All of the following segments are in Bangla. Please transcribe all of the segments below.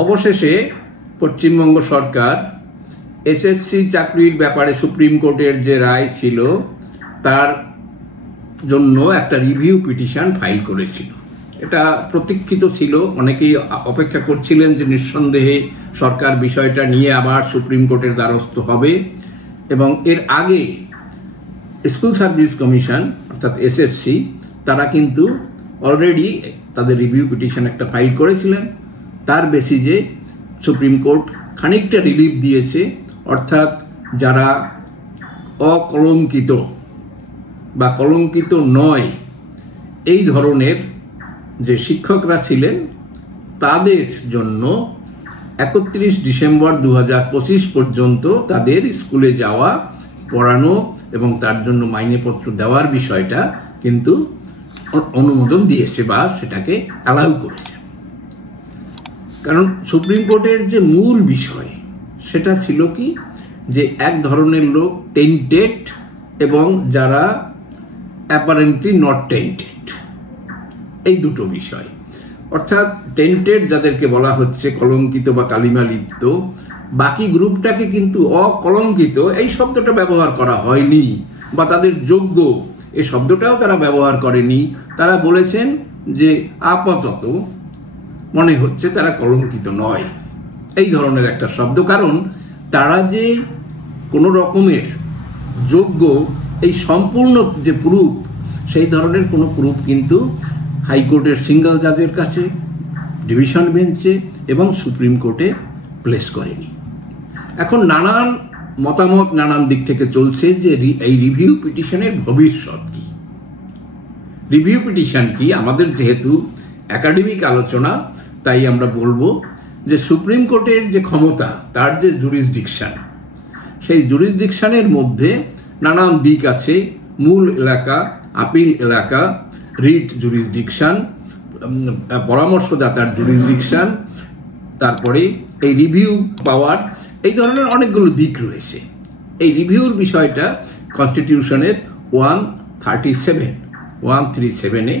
অবশেষে পশ্চিমবঙ্গ সরকার এসএসসি চাকরির ব্যাপারে সুপ্রিম কোর্টের যে রায় ছিল তার জন্য একটা রিভিউ পিটিশন ফাইল করেছিল। এটা প্রতীক্ষিত ছিল, অনেকেই অপেক্ষা করছিলেন যে নিঃসন্দেহে সরকার বিষয়টা নিয়ে আবার সুপ্রিম কোর্টের দ্বারস্থ হবে। এবং এর আগে স্কুল সার্ভিস কমিশন অর্থাৎ এসএসসি তারা কিন্তু অলরেডি তাদের রিভিউ পিটিশন একটা ফাইল করেছিলেন। তার বেসিসে সুপ্রিম কোর্ট খানিকটা রিলিফ দিয়েছে, অর্থাৎ যারা অকলঙ্কিত বা কলঙ্কিত নয় এই ধরনের যে শিক্ষকরা ছিলেন তাদের জন্য 31 ডিসেম্বর 2025 পর্যন্ত তাদের স্কুলে যাওয়া, পড়ানো এবং তার জন্য মাইনেপত্র দেওয়ার বিষয়টা কিন্তু অনুমোদন দিয়েছে বা সেটাকে অ্যালাউ করেছে। কারণ সুপ্রিম কোর্টের যে মূল বিষয় সেটা ছিল কি, যে এক ধরনের লোক টেন্টেড এবং যারা অ্যাপারেন্টলি নট টেন্টেড, এই দুটো বিষয়। অর্থাৎ টেন্টেড যাদেরকে বলা হচ্ছে কলঙ্কিত বা কালিমা লিপ্ত, বাকি গ্রুপটাকে কিন্তু অকলঙ্কিত এই শব্দটা ব্যবহার করা হয়নি, বা তাদের যোগ্য এই শব্দটাও তারা ব্যবহার করেনি। তারা বলেছেন যে আপাতত মনে হচ্ছে তারা কলঙ্কিত নয়, এই ধরনের একটা শব্দ। কারণ তারা যে কোনো রকমের যোগ্য এই সম্পূর্ণ যে প্রুফ, সেই ধরনের কোনো প্রুফ কিন্তু হাইকোর্টের সিঙ্গল জাজের কাছে, ডিভিশন বেঞ্চে এবং সুপ্রিম কোর্টে প্লেস করেনি। এখন নানান মতামত নানান দিক থেকে চলছে যে এই রিভিউ পিটিশনের ভবিষ্যৎ কি। রিভিউ পিটিশন কি, আমাদের যেহেতু একাডেমিক আলোচনা তাই আমরা বলবো যে সুপ্রিম কোর্টের যে ক্ষমতা, তার যে জুরিসডিকশন, সেই জুরিসডিকশনের মধ্যে নানান দিক আছে। মূল এলাকা, আপিল এলাকা, রিট জুরিসডিকশন, পরামর্শদাতার জুরিসডিকশন, তারপরে এই রিভিউ পাওয়ার, এই ধরনের অনেকগুলো দিক রয়েছে। এই রিভিউর বিষয়টা কনস্টিটিউশনের 137-137-এ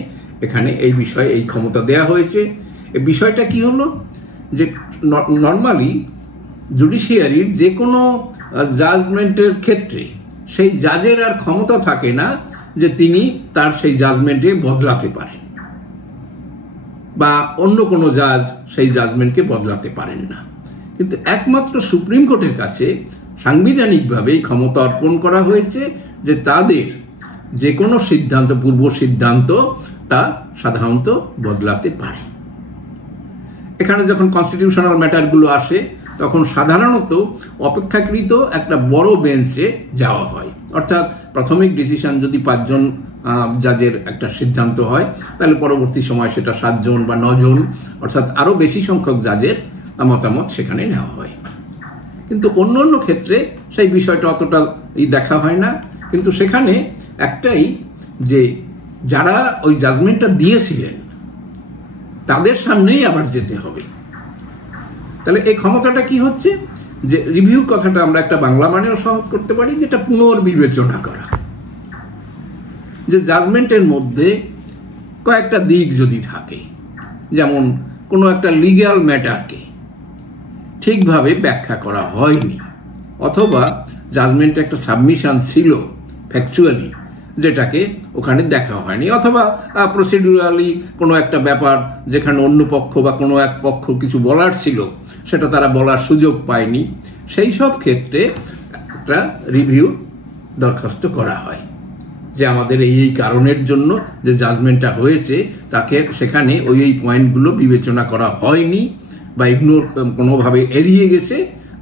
এখানে এই বিষয়ে এই ক্ষমতা দেয়া হয়েছে। এই বিষয়টা কি হলো, যে নর্মালি জুডিশিয়ারির যে কোনো জাজমেন্টের ক্ষেত্রে সেই জাজের আর ক্ষমতা থাকে না যে তিনি তার সেই জাজমেন্টে বদলাতে পারেন, বা অন্য কোনো জাজ সেই জাজমেন্টকে বদলাতে পারেন না। কিন্তু একমাত্র সুপ্রিম কোর্টের কাছে সাংবিধানিকভাবে এই ক্ষমতা অর্পণ করা হয়েছে যে তাদের যে কোনো সিদ্ধান্ত, পূর্ব সিদ্ধান্ত, তা সাধারণত বদলাতে পারে। এখানে যখন কনস্টিটিউশনাল ম্যাটারগুলো আসে তখন সাধারণত অপেক্ষাকৃত একটা বড় বেঞ্চে যাওয়া হয়। অর্থাৎ প্রাথমিক ডিসিশন যদি 5 জন জাজের একটা সিদ্ধান্ত হয়, তাহলে পরবর্তী সময় সেটা 7 জন বা 9 জন, অর্থাৎ আরো বেশি সংখ্যক জাজের মতামত সেখানে নেওয়া হয়। কিন্তু অন্য অন্য ক্ষেত্রে সেই বিষয়টা অতটা দেখা হয় না। কিন্তু সেখানে একটাই, যে যারা ওই জাজমেন্টটা দিয়েছিলেন তাদের সামনেই আবার যেতে হবে। তাহলে এই ক্ষমতাটা কি হচ্ছে, যে রিভিউ কথাটা আমরা একটা বাংলা মানেও সহজ করতে পারি, যেটা পুনর্বিবেচনা করা। যে জাজমেন্টের মধ্যে কয়েকটা দিক যদি থাকে, যেমন কোনো একটা লিগ্যাল ম্যাটারকে ঠিকভাবে ব্যাখ্যা করা হয়নি, অথবা জাজমেন্টে একটা সাবমিশন ছিল ফ্যাকচুয়ালি যেটাকে ওখানে দেখা হয়নি, অথবা প্রসিডিউরালি কোনো একটা ব্যাপার যেখানে অন্য পক্ষ বা কোনো এক পক্ষ কিছু বলার ছিল সেটা তারা বলার সুযোগ পায়নি, সেই সব ক্ষেত্রে একটা রিভিউ দরখাস্ত করা হয় যে আমাদের এই কারণের জন্য যে জাজমেন্টটা হয়েছে তাকে সেখানে ওই পয়েন্টগুলো বিবেচনা করা হয়নি বা ইগনোর কোনোভাবে এড়িয়ে গেছে,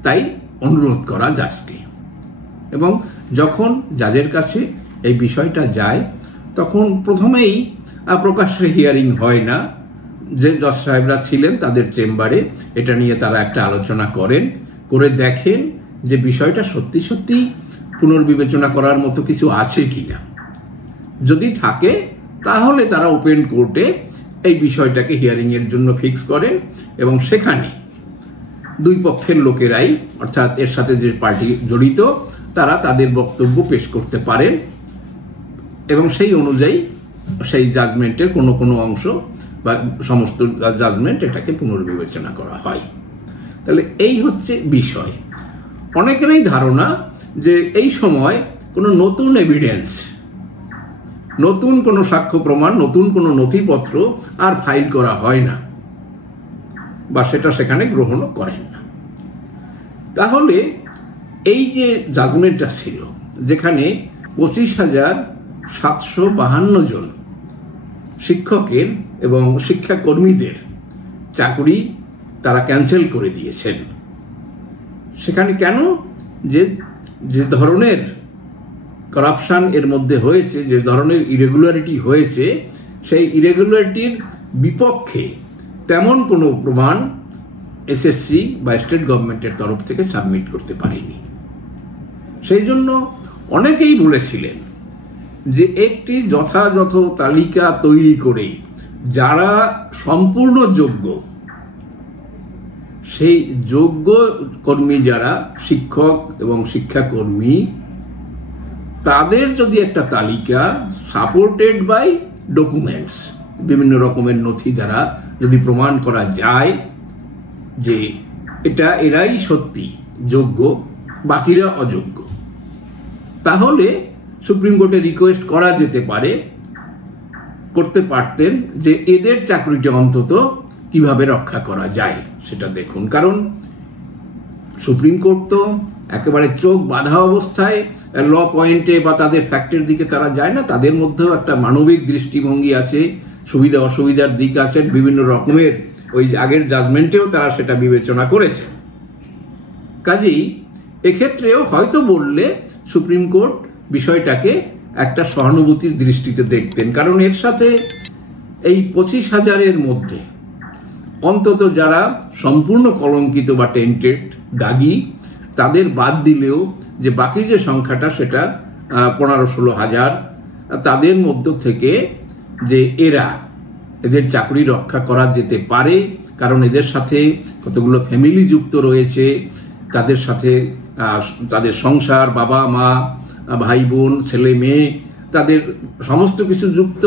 তাই অনুরোধ করা জাজকে। এবং যখন জাজের কাছে এই বিষয়টা যায় তখন প্রথমেই প্রকাশ্যে হিয়ারিং হয় না, যে জজ সাহেবরা ছিলেন তাদের চেম্বারে এটা নিয়ে তারা একটা আলোচনা করেন, করে দেখেন যে বিষয়টা সত্যি সত্যি পুনর্বিবেচনা করার মতো কিছু আছে কিনা। যদি থাকে তাহলে তারা ওপেন কোর্টে এই বিষয়টাকে হিয়ারিং এর জন্য ফিক্স করেন, এবং সেখানে দুই পক্ষের লোকেরাই, অর্থাৎ এর সাথে যে পার্টি জড়িত, তারা তাদের বক্তব্য পেশ করতে পারেন, এবং সেই অনুযায়ী সেই জাজমেন্টের কোনো কোনো অংশ বা সমস্ত জাজমেন্ট এটাকে পুনর্বিবেচনা করা হয়। তাহলে এই হচ্ছে বিষয়। অনেকেরই ধারণা যে এই সময় কোনো নতুন এভিডেন্স, নতুন কোনো সাক্ষ্য প্রমাণ, নতুন কোনো নথিপত্র আর ফাইল করা হয় না, বা সেটা সেখানে গ্রহণও করেন না। তাহলে এই যে জাজমেন্টটা ছিল, যেখানে 25,752 জন শিক্ষকের এবং শিক্ষাকর্মীদের চাকরি তারা ক্যান্সেল করে দিয়েছেন, সেখানে কেন? যে ধরনের করাপশন এর মধ্যে হয়েছে, যে ধরনের ইরেগুলারিটি হয়েছে, সেই ইরেগুলারিটির বিপক্ষে তেমন কোনো প্রমাণ এসএসসি বা স্টেট গভর্নমেন্টের তরফ থেকে সাবমিট করতে পারেনি। সেই জন্য অনেকেই বলেছিলেন যে একটি যথাযথ তালিকা তৈরি করে যারা সম্পূর্ণ যোগ্য, সেই যোগ্য কর্মী যারা শিক্ষক এবং শিক্ষাকর্মী, তাদের যদি একটা তালিকা সাপোর্টেড বাই ডকুমেন্টস, বিভিন্ন রকমের নথি দ্বারা যদি প্রমাণ করা যায় যে এরাই সত্যি যোগ্য, বাকিরা অযোগ্য, তাহলে সুপ্রিম কোর্টে রিকোয়েস্ট করা যেতে পারে, করতে পারতেন যে এদের চাকরিটা অন্তত কিভাবে রক্ষা করা যায় সেটা দেখুন। কারণ সুপ্রিম কোর্ট তো একেবারে চোখ বাঁধা অবস্থায় ল পয়েন্টে বা তাদের ফ্যাক্টের দিকে তারা যায় না, তাদের মধ্যেও একটা মানবিক দৃষ্টিভঙ্গি আছে, সুবিধা অসুবিধার দিক আছে, বিভিন্ন রকমের ওই আগের জাজমেন্টেও তারা সেটা বিবেচনা করেছে। কাজেই এক্ষেত্রেও হয়তো বললে সুপ্রিম কোর্ট বিষয়টাকে একটা সহানুভূতির দৃষ্টিতে দেখতেন, কারণ এর সাথে এই 25,000-এর মধ্যে অন্তত যারা সম্পূর্ণ কলঙ্কিত বা টেন্টেড, দাগী, তাদের বাদ দিলেও যে বাকি যে সংখ্যাটা সেটা 15-16 হাজার, তাদের মধ্য থেকে যে এদের চাকরি রক্ষা করা যেতে পারে, কারণ এদের সাথে কতগুলো ফ্যামিলি যুক্ত রয়েছে, তাদের সাথে তাদের সংসার, বাবা মা, ভাই বোন, ছেলে মেয়ে, তাদের সমস্ত কিছু যুক্ত,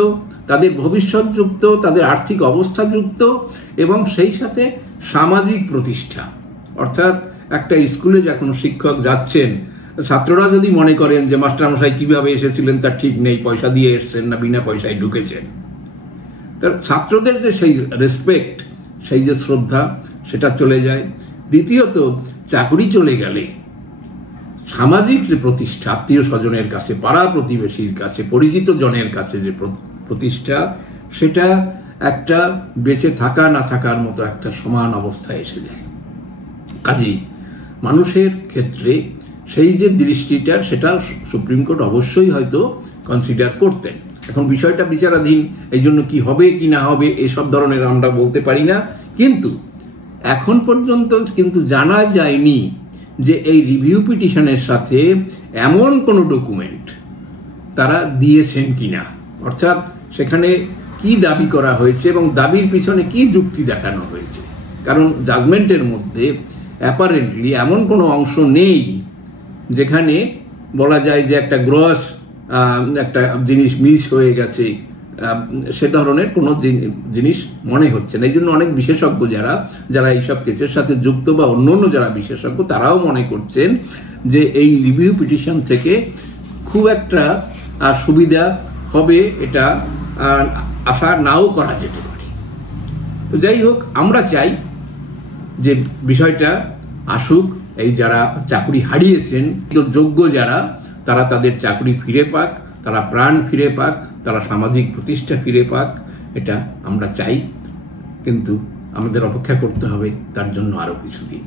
তাদের ভবিষ্যৎ যুক্ত, তাদের আর্থিক অবস্থা যুক্ত, এবং সেই সাথে সামাজিক প্রতিষ্ঠা। অর্থাৎ একটা স্কুলে যখন শিক্ষক যাচ্ছেন, ছাত্ররা যদি মনে করেন যে মাস্টারমশাই কিভাবে এসেছিলেন তার ঠিক নেই, পয়সা দিয়ে এসছেন না বিনা পয়সায় ঢুকেছেন, তার ছাত্রদের যে সেই রেসপেক্ট, সেই যে শ্রদ্ধা, সেটা চলে যায়। দ্বিতীয়ত, চাকরি চলে গেলে সামাজিক যে প্রতিষ্ঠা, আত্মীয় স্বজনের কাছে, পাড়া প্রতিবেশীর কাছে, পরিচিত জনের কাছে যে প্রতিষ্ঠা, সেটা একটা বেঁচে থাকা না থাকার মতো একটা সমান অবস্থায় এসে যায়। কাজেই মানুষের ক্ষেত্রে সেই যে দৃষ্টিটা, সেটা সুপ্রিম কোর্ট অবশ্যই হয়তো কনসিডার করতেন। এখন বিষয়টা বিচারাধীন, এই জন্য কি হবে কি না হবে এসব ধরনের আমরা বলতে পারি না, কিন্তু এখন পর্যন্ত কিন্তু জানা যায়নি যে এই রিভিউ পিটিশনের সাথে এমন কোনো ডকুমেন্ট তারা দিয়েছেন কিনা, অর্থাৎ সেখানে কি দাবি করা হয়েছে এবং দাবির পিছনে কি যুক্তি দেখানো হয়েছে। কারণ জাজমেন্টের মধ্যে অ্যাপারেন্টলি এমন কোনো অংশ নেই যেখানে বলা যায় যে একটা গ্রস একটা জিনিস মিস হয়ে গেছে, সে ধরনের কোনো জিনিস মনে হচ্ছে না। এই জন্য অনেক বিশেষজ্ঞ যারা এইসব কেসের সাথে যুক্ত বা অন্য যারা বিশেষজ্ঞ, তারাও মনে করছেন যে এই রিভিউ পিটিশন থেকে খুব একটা সুবিধা হবে এটা আশা নাও করা যেতে পারে। তো যাই হোক, আমরা চাই যে বিষয়টা আসুক, এই যারা চাকরি হারিয়েছেন, যোগ্য যারা, তারা তাদের চাকরি ফিরে পাক, তারা প্রাণ ফিরে পাক, তারা সামাজিক প্রতিষ্ঠা ফিরে পাক, এটা আমরা চাই। কিন্তু আমাদের অপেক্ষা করতে হবে তার জন্য আরো কিছুদিন।